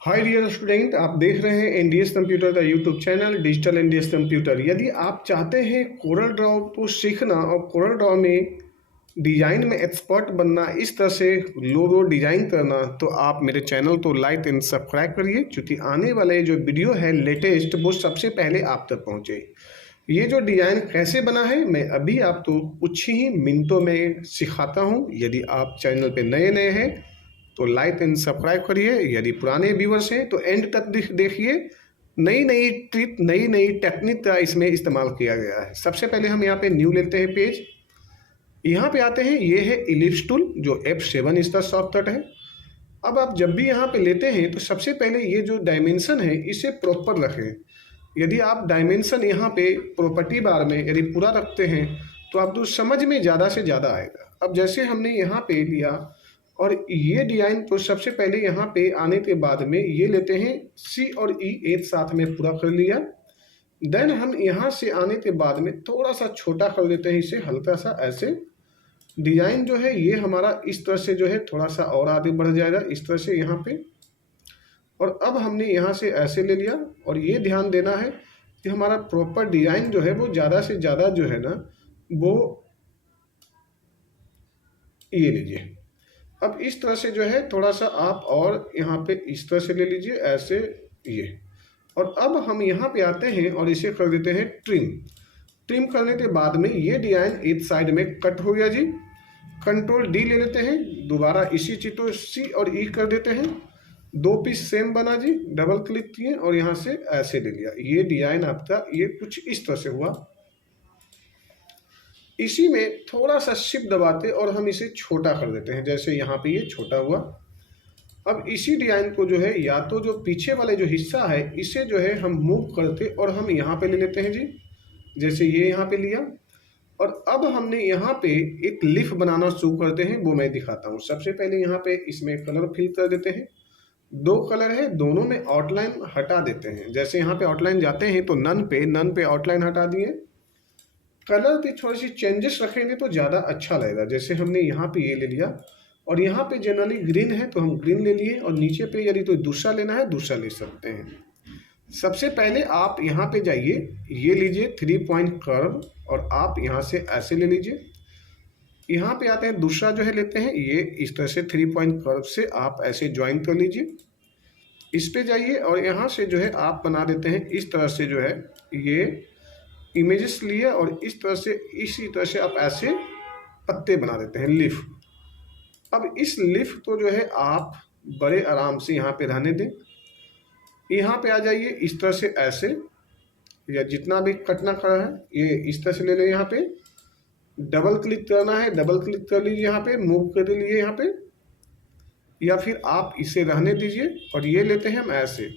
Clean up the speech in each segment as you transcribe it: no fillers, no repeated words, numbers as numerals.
Hi dear student, आप देख रहे हैं एनडीएस कंप्यूटर का YouTube channel digital NDS computer. यदि आप चाहते हैं कोरल ड्रॉ को सीखना और कोरल ड्रॉ में डिजाइन में एक्सपर्ट बनना, इस तरह से लोगो डिजाइन करना, तो आप मेरे चैनल को लाइक एंड सब्सक्राइब करिए, क्योंकि आने वाले जो वीडियो है लेटेस्ट वो सबसे पहले आप तक पहुंचे। ये जो डिज़ाइन कैसे बना है मैं अभी आपको कुछ ही मिनटों में सिखाता हूं। यदि आप चैनल पे नए नए हैं तो लाइक एंड सब्सक्राइब करिए। यदि पुराने व्यूवर्स हैं तो एंड तक देखिए। नई नई ट्रिक, नई नई टेक्निक का इसमें इस्तेमाल किया गया है। सबसे पहले हम यहाँ पे न्यू लेते हैं पेज, यहाँ पे आते हैं। ये है इलिप्स टूल, जो F7 इसका शॉर्टकट है। अब आप जब भी यहाँ पे लेते हैं तो सबसे पहले ये जो डायमेंशन है इसे प्रॉपर रखें। यदि आप डायमेंशन यहाँ पे प्रॉपर्टी बार में यदि पूरा रखते हैं तो आप तो समझ में ज़्यादा से ज़्यादा आएगा। अब जैसे हमने यहाँ पे लिया और ये डिजाइन तो सबसे पहले यहाँ पे आने के बाद में ये लेते हैं C और E एक साथ में पूरा कर लिया। देन हम यहाँ से आने के बाद में थोड़ा सा छोटा कर देते हैं इसे, हल्का सा ऐसे। डिजाइन जो है ये हमारा इस तरह से जो है थोड़ा सा और आगे बढ़ जाएगा इस तरह से यहाँ पे। और अब हमने यहाँ से ऐसे ले लिया और ये ध्यान देना है कि हमारा प्रॉपर डिजाइन जो है वो ज़्यादा से ज़्यादा जो है ना वो ये लीजिए। अब इस तरह से जो है थोड़ा सा आप और यहाँ पे इस तरह से ले लीजिए ऐसे ये। और अब हम यहाँ पे आते हैं और इसे कर देते हैं ट्रिम। ट्रिम करने के बाद में ये डिजाइन एक साइड में कट हो गया जी। कंट्रोल D ले लेते हैं, दोबारा इसी चीज को C और E कर देते हैं। दो पीस सेम बना जी, डबल क्लिक किए और यहाँ से ऐसे ले लिया। ये डिजाइन आपका ये कुछ इस तरह से हुआ। इसी में थोड़ा सा शिफ्ट दबाते और हम इसे छोटा कर देते हैं, जैसे यहाँ पे ये छोटा हुआ। अब इसी डिजाइन को जो है या तो जो पीछे वाले जो हिस्सा है इसे जो है हम मूव करते और हम यहाँ पे ले लेते हैं जी, जैसे ये यहाँ पे लिया। और अब हमने यहाँ पे एक लीफ बनाना शुरू करते हैं, वो मैं दिखाता हूँ। सबसे पहले यहाँ पे इसमें कलर फिल कर देते हैं। दो कलर है, दोनों में आउटलाइन हटा देते हैं। जैसे यहाँ पे आउटलाइन जाते हैं तो नन पे आउटलाइन हटा दिए। कलर की थोड़ी सी चेंजेस रखेंगे तो ज़्यादा अच्छा लगेगा। जैसे हमने यहाँ पे ये ले लिया और यहाँ पे जनरली ग्रीन है तो हम ग्रीन ले लिए, और नीचे पे यदि तो दूसरा लेना है दूसरा ले सकते हैं। सबसे पहले आप यहाँ पे जाइए, ये लीजिए 3 पॉइंट कर्व और आप यहाँ से ऐसे ले लीजिए। यहाँ पे आते हैं, दूसरा जो है लेते हैं ये इस तरह से 3 पॉइंट कर्व से आप ऐसे ज्वाइन कर लीजिए। इस पे जाइए और यहाँ से जो है आप बना देते हैं इस तरह से जो है ये इमेजेस लिए, और इस तरह से इसी तरह से आप ऐसे पत्ते बना देते हैं, लीफ। अब इस लीफ को जो है आप बड़े आराम से यहाँ पे रहने दें। यहाँ पे आ जाइए इस तरह से ऐसे, या जितना भी कटना खड़ा है ये इस तरह से ले लें। यहाँ पे डबल क्लिक करना है, डबल क्लिक कर लीजिए, यहाँ पे मूव कर लीजिए यहाँ पे, या फिर आप इसे रहने दीजिए। और ये लेते हैं हम ऐसे,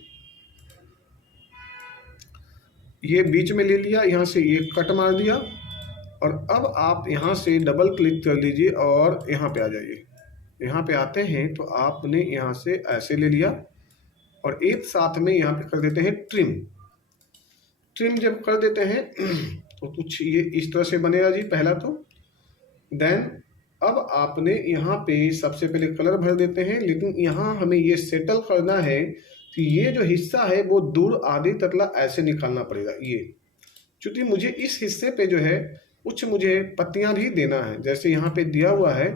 ये बीच में ले लिया, यहाँ से ये कट मार दिया। और अब आप यहाँ से डबल क्लिक कर लीजिए और यहाँ पे आ जाइए। यहाँ पे आते हैं तो आपने यहाँ से ऐसे ले लिया और एक साथ में यहाँ पे कर देते हैं ट्रिम। ट्रिम जब कर देते हैं तो कुछ ये इस तरह से बनेगा जी पहला तो। देन अब आपने यहाँ पे सबसे पहले कलर भर देते हैं, लेकिन यहाँ हमें ये सेटल करना है कि ये जो हिस्सा है वो दूर आधी तकला ऐसे निकालना पड़ेगा ये, क्योंकि मुझे इस हिस्से पे जो है कुछ मुझे पत्तियां भी देना है, जैसे यहाँ पे दिया हुआ है।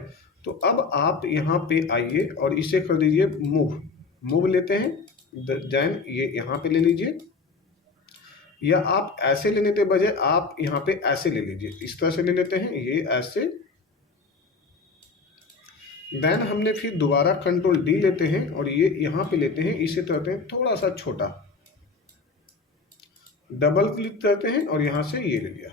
तो अब आप यहाँ पे आइए और इसे कर दीजिए मूव। मूव लेते हैं, देन ये यहाँ पे ले लीजिए, या आप ऐसे लेने के बजाय आप यहाँ पे ऐसे ले लीजिए, इस तरह से ले लेते हैं ये ऐसे। देन हमने फिर दोबारा कंट्रोल D लेते हैं और ये यहाँ पे लेते हैं, इसे करते हैं थोड़ा सा छोटा, डबल क्लिक करते हैं और यहाँ से ये ले लिया।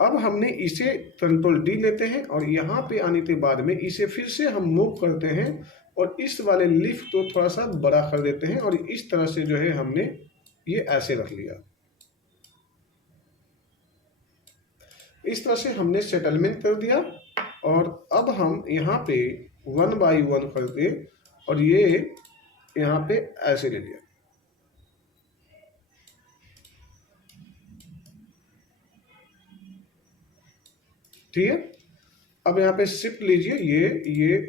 अब हमने इसे कंट्रोल D लेते हैं और यहाँ पे आने के बाद में इसे फिर से हम मूव करते हैं और इस वाले लीफ को थोड़ा सा बड़ा कर देते हैं, और इस तरह से जो है हमने ये ऐसे रख लिया। इस तरह से हमने सेटलमेंट कर दिया। और अब हम यहाँ पे 1 बाई 1 करके और ये यहाँ पे ऐसे ले लिया। ठीक है, अब यहाँ पे शिफ्ट लीजिए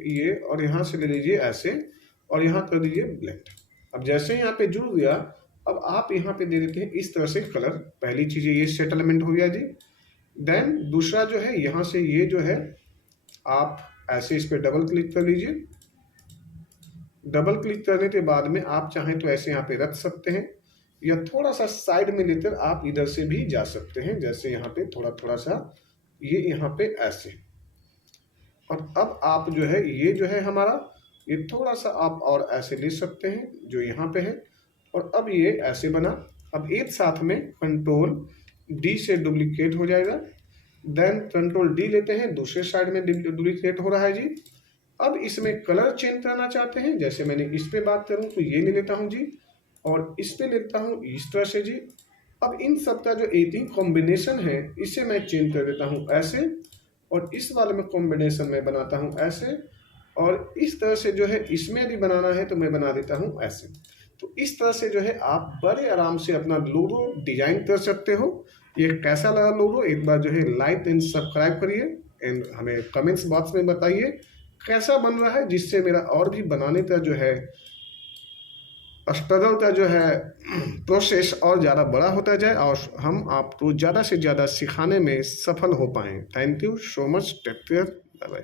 ये और यहाँ से ले लीजिए ऐसे। और यहाँ कर दीजिए ब्लेंड। अब जैसे यहाँ पे जुड़ गया, अब आप यहाँ पे दे देते हैं इस तरह से कलर। पहली चीज़ ये सेटलमेंट हो गया जी। देन दूसरा जो है यहाँ से ये जो है आप ऐसे इस पर डबल क्लिक कर लीजिए। डबल क्लिक करने के बाद में आप चाहें तो ऐसे यहाँ पे रख सकते हैं, या थोड़ा सा साइड में लेकर आप इधर से भी जा सकते हैं, जैसे यहाँ पे थोड़ा थोड़ा सा ये यहाँ पे ऐसे। और अब आप जो है ये जो है हमारा ये थोड़ा सा आप और ऐसे ले सकते हैं जो यहाँ पे है, और अब ये ऐसे बना। अब एक साथ में कंट्रोल डी से डुप्लीकेट हो जाएगा, देन कंट्रोल डी लेते हैं, दूसरे साइड में डुप्लीकेट हो रहा है जी। अब इसमें कलर चेंज करना चाहते हैं, जैसे मैंने इस पे बात करूं तो ये ले लेता हूं जी, और इस पे लेता हूं इस तरह से जी। अब इन सब का जो एक ही कॉम्बिनेशन है इसे मैं चेंज कर देता हूं ऐसे, और इस वाले में कॉम्बिनेशन में बनाता हूं ऐसे, और इस तरह से जो है इसमें भी बनाना है तो मैं बना देता हूं ऐसे। तो इस तरह से जो है आप बड़े आराम से अपना लोगो डिजाइन कर सकते हो। ये कैसा लगा लोगो, एक बार जो है लाइक एंड सब्सक्राइब करिए, एंड हमें कमेंट्स बॉक्स में बताइए कैसा बन रहा है, जिससे मेरा और भी बनाने का जो है स्ट्रगल का जो है प्रोसेस और ज़्यादा बड़ा होता जाए, और हम आपको ज़्यादा से ज़्यादा सिखाने में सफल हो पाएँ। Thank you so much, take care, bye bye.